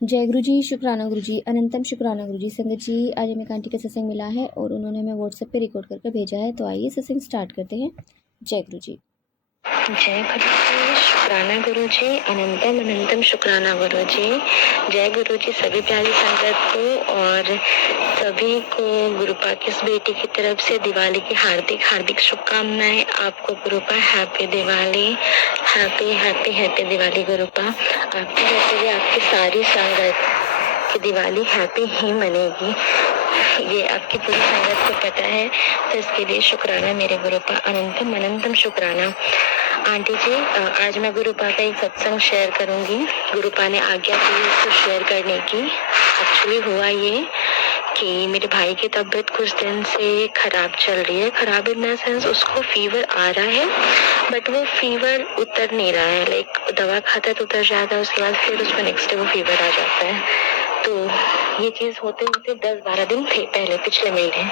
जय गुरु जी, शुक्राना गुरु जी, अनंतम शुक्राना गुरु जी। संगत जी, आज हमें एक आंटी का सत्संग मिला है और उन्होंने हमें व्हाट्सएप पे रिकॉर्ड करके भेजा है, तो आइए सत्संग स्टार्ट करते हैं। जय गुरु जी। जय गुरु जी, शुक्राना गुरु जी, अनंतम अनंतम शुक्राना गुरु जी। जय गुरु जी सभी प्यारी संगत को और सभी को गुरुपा की इस बेटी की तरफ से दिवाली की हार्दिक हार्दिक शुभकामनाएं। आपको Gurupa happy Diwali, happy happy happy Diwali Gurupa. आपके रहते हुए आपकी सारी संगत की दिवाली हैप्पी ही मनेगी, ये आपकी पूरी संगत को पता है, तो इसके लिए शुक्राना मेरे गुरुपा, अनंतम अनंतम शुक्राना। आंटी जी, आज मैं गुरुपा का एक सत्संग शेयर करूंगी। गुरुपा ने आज्ञा की इसको शेयर करने की। एक्चुअली हुआ ये कि मेरे भाई की तबीयत कुछ दिन से खराब चल रही है। खराब इन द सेंस उसको फीवर आ रहा है, बट वो फीवर उतर नहीं रहा है। लाइक दवा खाता है तो उतर जाता है, उसके बाद फिर उसको नेक्स्ट डे वो फीवर आ जाता है। तो ये चीज होते होते 10-12 दिन थे पहले, पिछले महीने।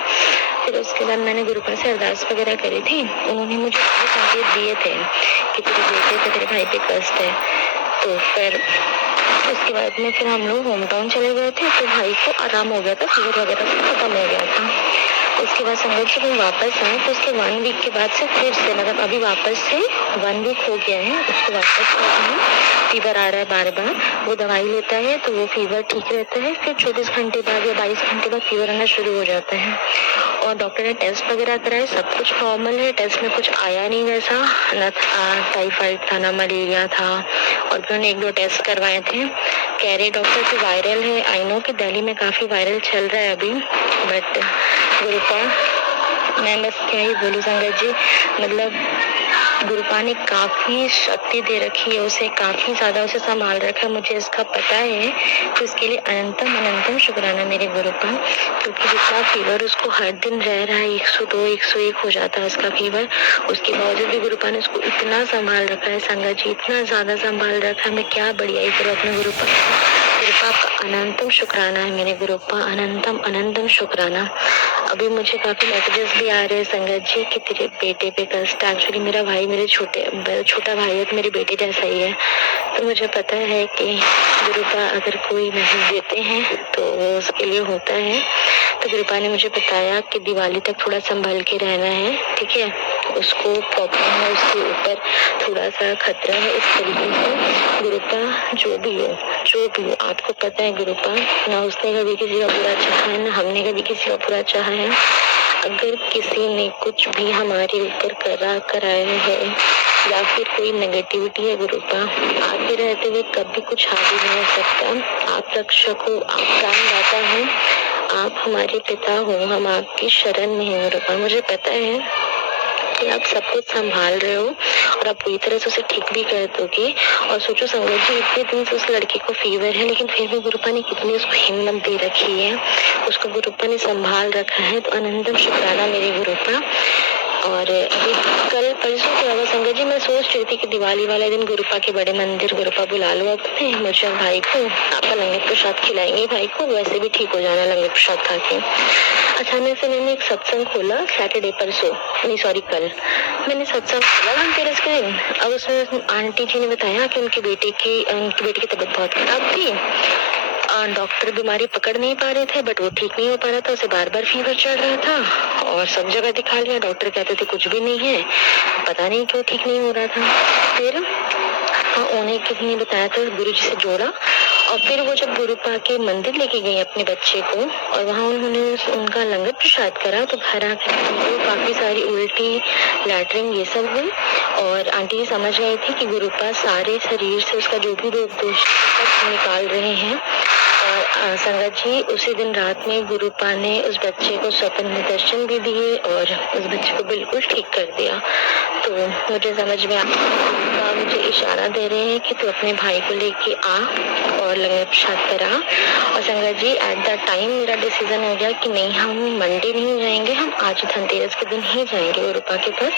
फिर उसके बाद मैंने गुरुपा से अरदास वगैरह करी थी। उन्होंने मुझे संकेत दिए थे कि तेरे बेटे पे, तेरे भाई पे कष्ट है। तो फिर उसके बाद में फिर हम लोग होम टाउन चले गए थे, तो भाई को आराम हो गया था, फीवर वगैरह सब खत्म हो गया था। उसके बाद संगत जब हम वापस आए तो उसके 1 वीक के बाद से फिर से, मतलब अभी वापस से 1 वीक हो गया है, उसको वापस फीवर आ रहा है बार बार। वो दवाई लेता है तो वो फीवर ठीक रहता है, फिर 24 घंटे बाद या 22 घंटे बाद फीवर आना शुरू हो जाता है। और डॉक्टर ने टेस्ट वगैरह कराए, सब कुछ नॉर्मल है, टेस्ट में कुछ आया नहीं वैसा, न टाइफाइड था न मलेरिया था। और उन्होंने 1-2 टेस्ट करवाए थे, कह रहे डॉक्टर कि वायरल है। आई नो कि दिल्ली में काफी वायरल चल रहा है अभी, बट गुरुपा मैं बस क्या ही बोलूं संगत जी, मतलब गुरुपा ने काफी शक्ति दे रखी है उसे, काफी ज्यादा उसे संभाल रखा है, मुझे इसका पता है। तो इसके लिए अनंतम अनंतम शुक्राना मेरे गुरुपा, क्योंकि जितना फीवर उसको हर दिन रह रहा है, 102 101 हो जाता है उसका फीवर, उसके बावजूद भी गुरुपा ने उसको इतना संभाल रखा है संगत जी, इतना ज्यादा संभाल रखा है। मैं क्या बढ़िया करूँ अपने गुरुपा का अनंतम शुक्राना है मेरे गुरुपा, अनंतम अनंतम शुक्राना। अभी मुझे काफी मैसेजेस भी आ रहे हैं संगत जी कि तेरे बेटे पे कष्ट। एक्चुअली मेरा भाई मेरे छोटा भाई है, तो मेरे बेटे जैसा ही है। तो मुझे पता है कि गुरुपा अगर कोई मैसेज देते हैं तो वो उसके लिए होता है। तो गुरुपा ने मुझे बताया कि दिवाली तक थोड़ा संभल के रहना है, ठीक है। उसको प्रॉब्लम है, उसके ऊपर थोड़ा सा खतरा है, इस तरीके से गुरुपा जो भी हो आपको पता है गुरुपा, ना उसने कभी किसी का बुरा चाहा है, ना हमने कभी किसी का बुरा चाहा है। अगर किसी ने कुछ भी हमारे ऊपर कराया है या फिर कोई नेगेटिविटी है गुरुपा, आपके रहते हुए कभी कुछ हावी नहीं हो सकता। आप रक्षक हो, आप प्राणदाता हो, आप हमारे पिता हो, हम आपकी शरण में हैं गुरुपा। मुझे पता है कि आप सब कुछ संभाल रहे हो और आप पूरी तरह से उसे ठीक भी कर दोगे। और सोचो संगत जी, इतने दिन से उस लड़के को फीवर है, लेकिन फिर भी गुरुपा ने कितनी उसको हिम्मत दे रखी है, उसको गुरुपा ने संभाल रखा है। तो अनंतम शुक्राना मेरे गुरुपा। और अभी कल परसों क्या हुआ संगत जी, मैं सोच रही थी कि दिवाली वाले दिन गुरुपा के बड़े मंदिर गुरुपा बुला लो अपने मुझे और भाई को, आपका लंगर प्रसाद खिलाएंगे भाई को, वैसे भी ठीक हो जाना लंगर प्रसाद खा के। अचानक से मैंने एक सत्संग खोला, सैटरडे परसों नहीं सॉरी कल मैंने सत्संग खोला धनतेरस के दिन। अब उसमें आंटी जी ने बताया कि उनकी बेटी की तबीयत बहुत खराब थी। डॉक्टर बीमारी पकड़ नहीं पा रहे थे, बट वो ठीक नहीं हो पा रहा था, उसे बार बार फीवर चढ़ रहा था और सब जगह दिखा लिया, डॉक्टर कहते थे कुछ भी नहीं है, पता नहीं क्यों ठीक नहीं हो रहा था। फिर उन्हें किसी ने बताया था, गुरु जी से जोड़ा, और फिर वो जब गुरुपा के मंदिर लेके गई अपने बच्चे को और वहाँ उन्होंने उनका लंगर प्रसाद करा, तो घर आकर उनको काफी सारी उल्टी, लैट्रिन ये सब हुई। और आंटी समझ गई थी कि गुरुपा सारे शरीर से उसका जो भी रोग दोष सब निकाल रहे हैं। और संगत जी, उसी दिन रात में गुरुपा ने उस बच्चे को स्वप्न में दर्शन भी दिए और उस बच्चे को बिल्कुल ठीक कर दिया। तो मुझे समझ में आया, मुझे इशारा दे रहे हैं कि तू अपने भाई को लेके आ और लंगर प्रसाद करा। और संगत जी, एट द टाइम मेरा डिसीजन हो गया कि नहीं, हम मंडे नहीं जाएंगे, हम आज धनतेरस के दिन ही जाएंगे गुरुपा के पास।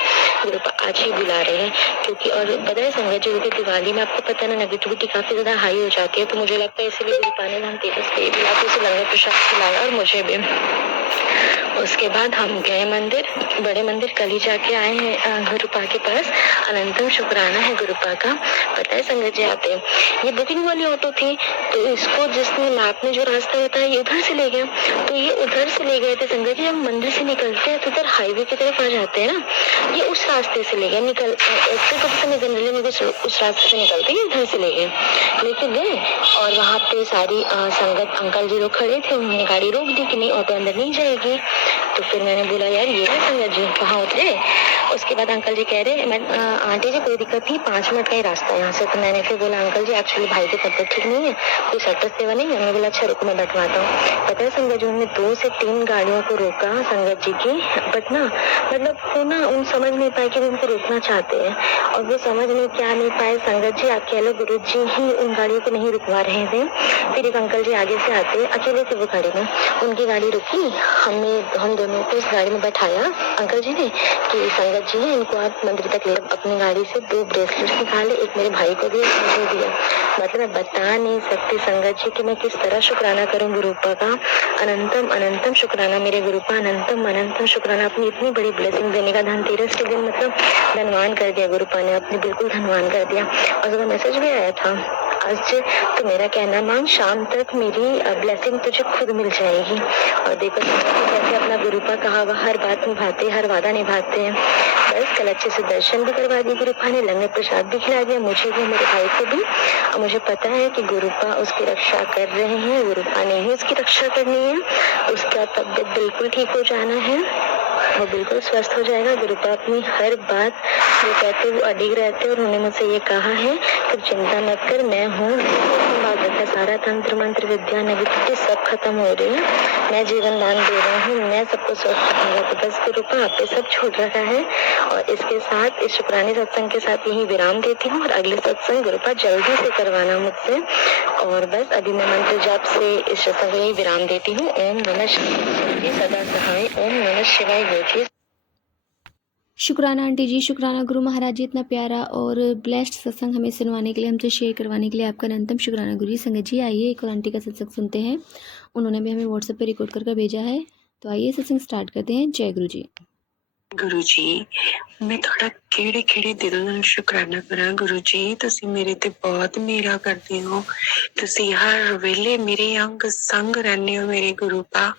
गुरुपा आज ही बुला रहे हैं, क्योंकि और पता है संगत जी, दिवाली में आपको पता है ना, नेगेटिविटी काफी ज्यादा हाई हो जाती है। तो मुझे लगता है इसीलिए गुरुपा ने धनतेरस पे बुला के उसे लंगर प्रसाद खिलाया और मुझे भी। उसके बाद हम गए मंदिर, बड़े मंदिर कल ही जाके आए हैं गुरुपा के पास। अनंतम शुक्राना है गुरुपा का। पता है संगत जी आते ये बुकिंग वाली ऑटो थी, तो इसको जिसने मैप में जो रास्ता बताया ये उधर से ले गया, तो ये उधर से ले गए थे संगत जी। हम मंदिर से निकलते हैं तो उधर हाईवे की तरफ आ जाते हैं ना, ये उस रास्ते से ले गया। निकल ऐसे कब से जनरली मुझे उस रास्ते से निकलते ही इधर से ले गए, लेके गए और वहाँ पे सारी संगत अंकल जी लोग खड़े थे। उन्होंने गाड़ी रोक दी कि नहीं ऑटो अंदर नहीं जाएगी। तो फिर मैंने बोला यार ये है संगत जी कहाँ उतरे। उसके बाद अंकल जी कह रहे आंटी जी कोई दिक्कत नहीं, 5 मिनट का ही रास्ता है यहाँ से। तो मैंने फिर बोला अंकल जी एक्चुअली भाई की तबियत ठीक नहीं है, कोई सटर सेवा नहीं है। उन्होंने बोला अच्छा रुको मैं बैठवाता हूँ। पता है संगत जी उन्होंने 2 से 3 गाड़ियों को रोका संगत जी की, बट ना मतलब वो ना उन समझ नहीं पाए कि वो उनको रोकना चाहते हैं, और वो समझ नहीं क्या नहीं पाए संगत जी। अकेले गुरु जी ही उन गाड़ियों को नहीं रुकवा रहे थे। फिर एक अंकल जी आगे से आते अकेले से वो गाड़ी में, उनकी गाड़ी रुकी, हम दोनों को इस गाड़ी में बैठाया अंकल जी ने कि संगत जी है इनको आप मंदिर तक ले। अपनी गाड़ी से 2 ब्रेसलेट्स निकाले, एक मेरे भाई को दिया, एक मुझे दिया। मतलब मैं बता नहीं सकती संगत जी कि मैं किस तरह शुक्राना करूं गुरुपा का। अनंतम अनंतम शुक्राना मेरे गुरुपा, अनंतम अनंतम शुक्राना। अपनी इतनी बड़ी ब्लेसिंग देने का, धनतेरस के दिन मतलब धनवान कर दिया गुरुपा ने, अपने बिल्कुल धनवान कर दिया। और जब मैसेज भी आया था आज तो मेरा कहना मान शाम तक मेरी ब्लेसिंग तुझे खुद मिल जाएगी। और देखो कैसे अपना गुरुपा कहा वह हर बात निभाते, हर वादा निभाते हैं। बस कल अच्छे से दर्शन भी करवा दिए गुरुपा ने, लंगर प्रसाद भी खिला दिया मुझे भी मेरे भाई को भी। और मुझे पता है कि गुरुपा उसकी रक्षा कर रहे हैं, गुरुपा ने ही उसकी रक्षा करनी है। उसका तबियत बिल्कुल ठीक हो जाना है, वो बिल्कुल स्वस्थ हो जाएगा। गुरुपा अपनी हर बात जो कहते वो अडिग रहते हैं, और उन्होंने मुझसे ये कहा है कि चिंता मत कर मैं हूँ। सारा तंत्र मंत्र विद्या नेगेटिविटी सब खत्म हो रही है, मैं जीवन दान दे रहा हूँ, मैं सबको स्वस्थ रखूंगा। तो बस गुरुपा आप पे सब छूट रखा है। और इसके साथ इस शुक्रानी सत्संग के साथ यही विराम देती हूँ, और अगले सत्संग गुरुपा जल्दी से करवाना मुझसे। और बस अभी मैं मंत्र जाप से इस सत्संग को यही विराम देती हूँ। ओम नमः शिवाय सदा सहाय, ओम नमः शिवाय गुरुजी। शुक्राना आंटी जी, शुक्राना गुरु महाराज जी, इतना प्यारा और ब्लेस्ड सत्संग हमें सुनवाने के लिए, हमसे शेयर करवाने के लिए आपका अनंतम शुक्राना गुरु जी। संगत जी आइए एक और आंटी का सत्संग सुनते हैं, उन्होंने भी हमें व्हाट्सएप पे रिकॉर्ड करके भेजा है। तो आइए सत्संग स्टार्ट करते हैं। जय गुरु जी। गुरु जी मैं थोड़ा ਕਿਹੜੇ ਕਿਹੜੇ ਦਿਲ ਨਾਲ ਸ਼ੁਕਰਾਨਾ ਕਰਾਂ ਗੁਰੂ ਜੀ, ਤੁਸੀਂ ਮੇਰੇ ਤੇ ਬਹੁਤ ਮੇਰਾ ਕਰਦੇ ਹੋ, ਤੁਸੀਂ ਹਰ ਵੇਲੇ ਮੇਰੇ ਅੰਗ ਸੰਗ ਰਹਿੰਦੇ ਹੋ ਮੇਰੇ ਗੁਰੂ ਪਾ।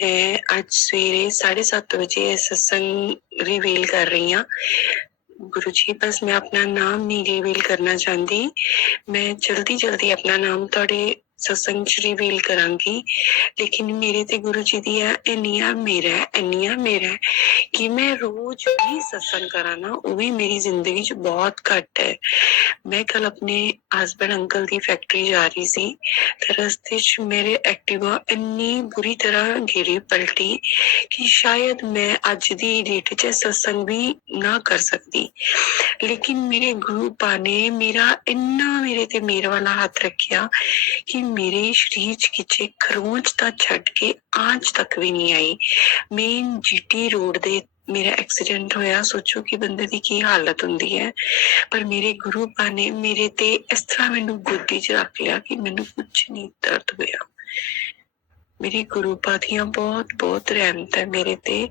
मैं आज सवेरे 7:30 बजे सत्संग रिवील कर रही हूँ गुरु जी। बस मैं अपना नाम नहीं रिवील करना चाहती, मैं जल्दी जल्दी अपना नाम थोड़े सत्संग च रिवील करांगी, लेकिन मेरे ते गुरु जी दिया इन्निया मेरा कि मैं रोज भी सत्संग करा ना, वो भी मेरी जिंदगी च बहुत घट है। मैं कल अपने हस्बैंड अंकल दी फैक्ट्री जा रही सी, ते रस्ते च मेरे एक्टिवा इन्नी बुरी तरह गिरी पलटी कि शायद मैं अज दी डेट च सत्संग भी ना कर सकती। लेकिन मेरे गुरु पा ने मेरा इन्ना मेरे ते मेरे वाला हाथ रखिया कि मेरे शरीर च किचे खरोंच ता छड़ के आंच तक भी नहीं आई। मेन जीटी रोड दे मेरा एक्सीडेंट होया, सोचो कि बंदे दी की हालत हुंदी है। पर मेरे गुरु पा ने मेरे ते इस तरह मैनू गोदी च रख लिया कि मैनू कुछ नहीं दर्द होया। मेरे गुरु पा दियां बहुत बहुत रहमत है मेरे ते।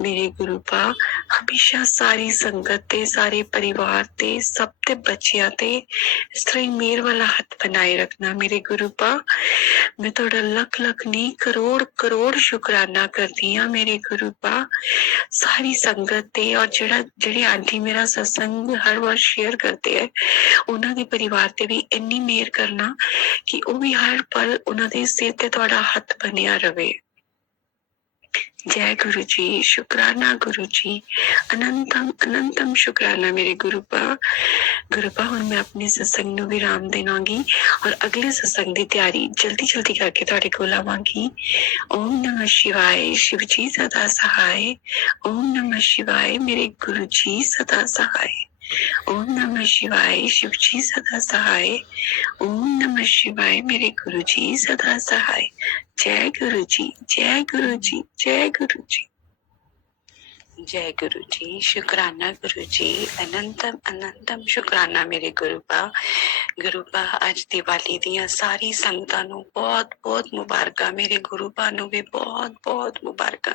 मेरे गुरु पा हमेशा सारी संगत ते, सारे परिवार ते, सब ते बच्चियां ते इस तरह ही मेर वाला हाथ बनाए रखना मेरे गुरु पा। मैं थोड़ा लख लख नहीं करोड़ करोड़ शुक्राना करती हूँ मेरे गुरु पा सारी संगत ते, और जेड़े आंटी मेरा सत्संग हर बार शेयर करते हैं उन्हां दे परिवार ते भी इन्नी मेहर करना कि वो भी हर पल उन्हां दे सिर ते तुहाडा हथ बनिया रवे। जय गुरु जी, शुक्राना गुरु जी, अनंतम अनंतम शुक्राना मेरे गुरु पा। गुरु पा हुण मैं अपने सत्संग नूं विराम देवांगी और अगले सत्संग की तैयारी जल्दी जल्दी करके तुहाडे कोल आवांगी। ओम नमः शिवाय, शिव जी सदा सहाय। ओम नमः शिवाय, मेरे गुरु जी सदा सहाय। ओम नमः शिवाय, शिव जी सदा सहाय। ओम नमः शिवाय, मेरे गुरु जी सदा सहाय। जय गुरु जी, जय गुरु जी, जय गुरु जी। जय गुरु जी, शुकराना गुरु जी, अनंतम अनंतम शुकराना मेरे गुरु पा आज दिवाली दियां सारी संगतां नूं बहुत बहुत मुबारकां, मेरे गुरु पा नूं भी बहुत बहुत मुबारकां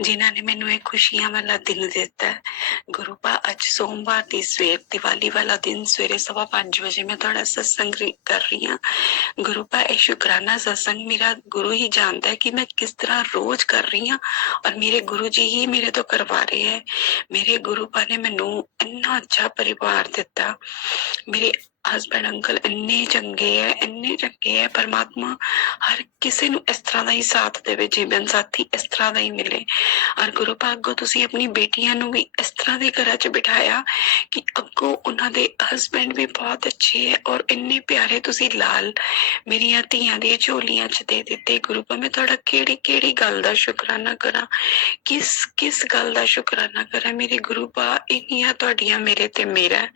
जिन्हां ने मैनूं ये खुशियां वाला दिन दिता है। गुरु पा आज सोमवार दी सवेर दिवाली वाला दिन सवेरे 5:15 बजे मैं थोड़ा सत्संग कर रही हूँ। गुरु पा ये शुकराना सत्संग मेरा गुरु ही जानता है कि मैं किस तरह रोज कर रही हूँ और मेरे गुरु जी ही मेरे तो करवा रहे हैं। मेरे गुरु पा ने मैनू इन्ना अच्छा परिवार दिता, मेरे हसबैंड अंकल इन्ने चंगे है। परमात्मा हर किसी नू इस तरह का ही साथ देवे, जीवन साथी इस तरह का ही मिले। और गुरु पा अगो तुसी अपनी बेटियां नू भी इस तरह दे घर च बिठाया कि अगो उन्हां दे हसबैंड भी बहुत अच्छे है और इन्ने प्यारे तुसी लाल मेरिया धियां दी झोलियां च दे दिते। गुरु पा मैं तुहाडा केड़ी केड़ी गल दा शुकराना करा, किस किस गल दा शुकराना करा। मेरे गुरु पा इन्नियां तुहाडियां मेरे ते मेरा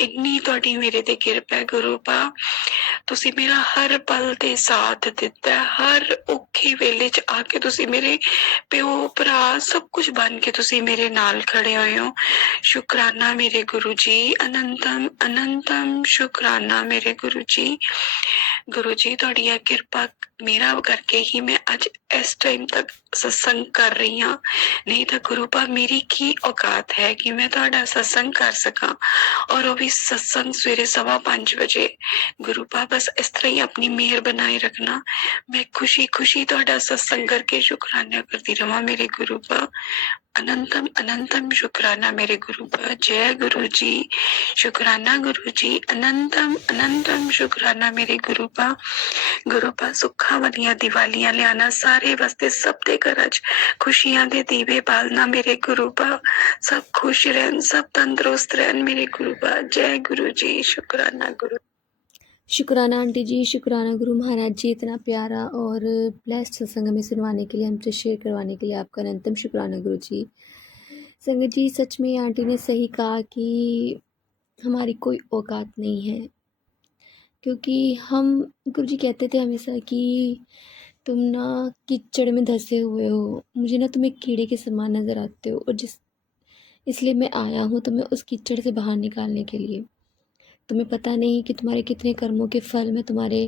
इन्नी तुहाडी मेरे ते किरपा है। गुरु पा तुसी मेरा हर पल ते साथ दिता है, हर औखे वेले च आके तुसी मेरे प्यो भरा सब कुछ बन के तुसी मेरे नाल खड़े होए हो। शुकराना मेरे गुरु जी, अनंतम अनंतम शुकराना मेरे गुरु जी। गुरु जी तुहाडी किरपा मेरा करके ही मैं आज इस टाइम तक सत्संग कर रही हूँ, नहीं तो गुरु पा मेरी की औकात है कि मैं तुहाडा सत्संग कर सका और वो भी सत्संग सवेरे 5:15 बजे। गुरु पा बस इस तरह ही अपनी मेहर बनाए रखना, मैं खुशी खुशी तुहाडा सत्संग करके शुकराना करती रहा मेरे गुरु पा। अनंतम अनंतम शुकराना मेरे गुरु पा। जय गुरु जी, शुकराना गुरु जी, अनंतम अनंतम शुकराना मेरे गुरु पा। गुरु पा सुखा वालियां दिवालियां लियाना सारे वास्ते, सब दे घर च खुशियां दे दीवे बालना मेरे गुरु पा। सब खुश रहन, सब तंदुरुस्त रहन मेरे गुरु पा। जय गुरु जी, शुकराना गुरु। शुक्राना आंटी जी, शुक्राना गुरु महाराज जी, इतना प्यारा और ब्लेस्ड सत्संग हमें सुनवाने के लिए, हमसे शेयर करवाने के लिए आपका अनंतम शुक्राना गुरु जी। संगत जी, सच में आंटी ने सही कहा कि हमारी कोई औकात नहीं है, क्योंकि हम गुरु जी कहते थे हमेशा कि तुम ना कीचड़ में धंसे हुए हो, मुझे ना तुम एक कीड़े के समान नज़र आते हो, और इसलिए मैं आया हूँ तुम्हें उस कीचड़ से बाहर निकालने के लिए। तुम्हें पता नहीं कि तुम्हारे कितने कर्मों के फल मैं तुम्हारे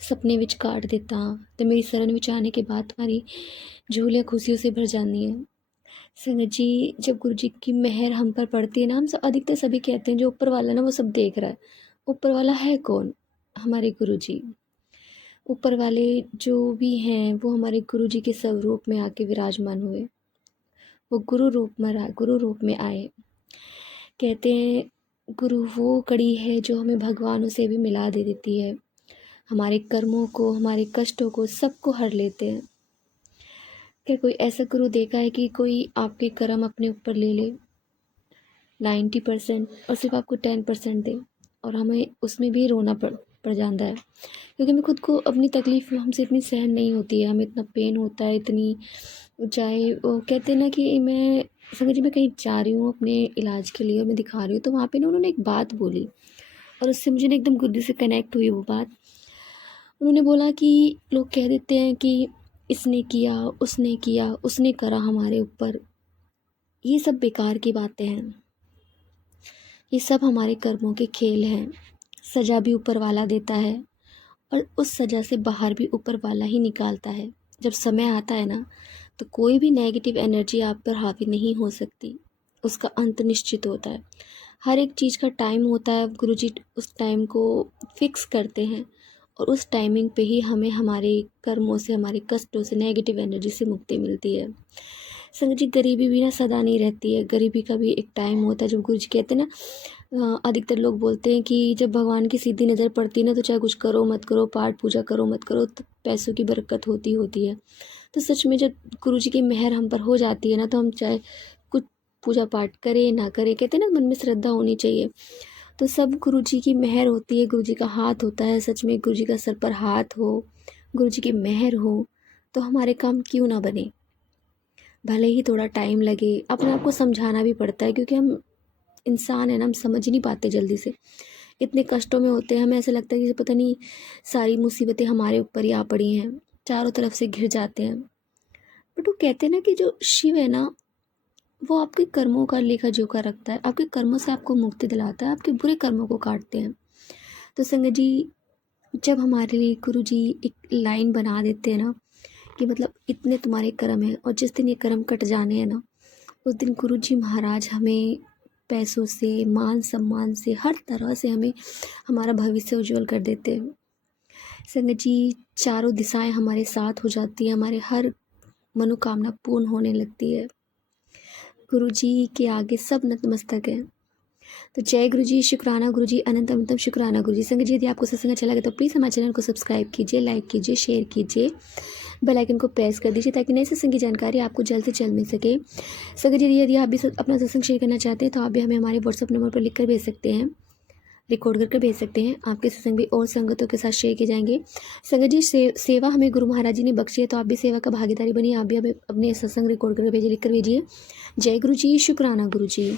सपने विच काट देता हाँ, तो मेरी शरण विच आने के बाद तुम्हारी झोलियाँ खुशियों से भर जाती हैं। संगत जी, जब गुरु जी की मेहर हम पर पड़ती है ना, हम सब अधिकतर सभी कहते हैं जो ऊपर वाला ना वो सब देख रहा है। ऊपर वाला है कौन? हमारे गुरु जी। ऊपर वाले जो भी हैं वो हमारे गुरु जी के स्वरूप में आके विराजमान हुए, वो गुरु रूप में आए। कहते हैं गुरु वो कड़ी है जो हमें भगवानों से भी मिला दे देती है, हमारे कर्मों को, हमारे कष्टों को, सबको हर लेते हैं। क्या कोई ऐसा गुरु देखा है कि कोई आपके कर्म अपने ऊपर ले ले 90% और सिर्फ आपको 10% दे, और हमें उसमें भी रोना पड़ जाता है, क्योंकि हमें खुद को अपनी तकलीफ़ हमसे इतनी सहन नहीं होती है, हमें इतना पेन होता है, इतनी चाहे वो कहते हैं ना कि मैं संगत जी मैं कहीं जा रही हूँ अपने इलाज के लिए और मैं दिखा रही हूँ, तो वहाँ पे ना उन्होंने एक बात बोली और उससे मुझे ना एकदम गुद्दी से कनेक्ट हुई वो बात। उन्होंने बोला कि लोग कह देते हैं कि इसने किया, उसने करा हमारे ऊपर, ये सब बेकार की बातें हैं, ये सब हमारे कर्मों के खेल हैं। सज़ा भी ऊपर वाला देता है और उस सज़ा से बाहर भी ऊपर वाला ही निकालता है। जब समय आता है ना, तो कोई भी नेगेटिव एनर्जी आप पर हावी नहीं हो सकती, उसका अंत निश्चित होता है। हर एक चीज़ का टाइम होता है, गुरुजी उस टाइम को फिक्स करते हैं और उस टाइमिंग पे ही हमें हमारे कर्मों से, हमारे कष्टों से, नेगेटिव एनर्जी से मुक्ति मिलती है। संगत जी, गरीबी भी ना सदा नहीं रहती है, गरीबी का भी एक टाइम होता है। जब गुरुजी कहते हैं ना, अधिकतर लोग बोलते हैं कि जब भगवान की सीधी नज़र पड़ती है ना, तो चाहे कुछ करो मत करो, पाठ पूजा करो मत करो, तो पैसों की बरकत होती है। तो सच में जब गुरुजी की मेहर हम पर हो जाती है ना, तो हम चाहे कुछ पूजा पाठ करें ना करें, कहते हैं ना मन में श्रद्धा होनी चाहिए, तो सब गुरुजी की मेहर होती है, गुरुजी का हाथ होता है। सच में गुरुजी का सर पर हाथ हो, गुरुजी की मेहर हो, तो हमारे काम क्यों ना बने। भले ही थोड़ा टाइम लगे, अपने आप को समझाना भी पड़ता है, क्योंकि हम इंसान है ना, हम समझ नहीं पाते जल्दी से, इतने कष्टों में होते हैं, हमें ऐसा लगता है कि पता नहीं सारी मुसीबतें हमारे ऊपर ही आ पड़ी हैं, चारों तरफ से घिर जाते हैं। बट वो कहते हैं ना कि जो शिव है ना, वो आपके कर्मों का लेखा जोखा रखता है, आपके कर्मों से आपको मुक्ति दिलाता है, आपके बुरे कर्मों को काटते हैं। तो संगत जी, जब हमारे लिए गुरु जी एक लाइन बना देते हैं ना कि मतलब इतने तुम्हारे कर्म हैं और जिस दिन ये कर्म कट जाने हैं ना, उस दिन गुरु जी महाराज हमें पैसों से, मान सम्मान से, हर तरह से हमें हमारा भविष्य उज्जवल कर देते हैं। संगत जी, चारों दिशाएं हमारे साथ हो जाती हैं, हमारे हर मनोकामना पूर्ण होने लगती है। गुरु जी के आगे सब नतमस्तक हैं। तो जय गुरु जी, शुक्राना गुरु जी, अनंत अनंतम शुक्राना गुरु जी। संगत जी, यदि आपको सत्संग अच्छा लगे तो प्लीज़ हमारे चैनल को सब्सक्राइब कीजिए, लाइक कीजिए, शेयर कीजिए, बेल आइकन को प्रेस कर दीजिए ताकि नए सत्संग की जानकारी आपको जल्द से जल्द मिल सके। संगत जी, यदि आप भी अपना सत्संग शेयर करना चाहते हैं तो आप भी हमें हमारे व्हाट्सअप नंबर पर लिख कर भेज सकते हैं, रिकॉर्ड करके भेज सकते हैं। आपके सत्संग भी और संगतों के साथ शेयर किए जाएंगे। संगत जी, सेवा हमें गुरु महाराज जी ने बख्शी है, तो आप भी सेवा का भागीदारी बनिए। आप भी हमें अपने सत्संग रिकॉर्ड करके भेजिए, लिख कर भेजिए। जय गुरु जी, शुक्राना गुरु जी।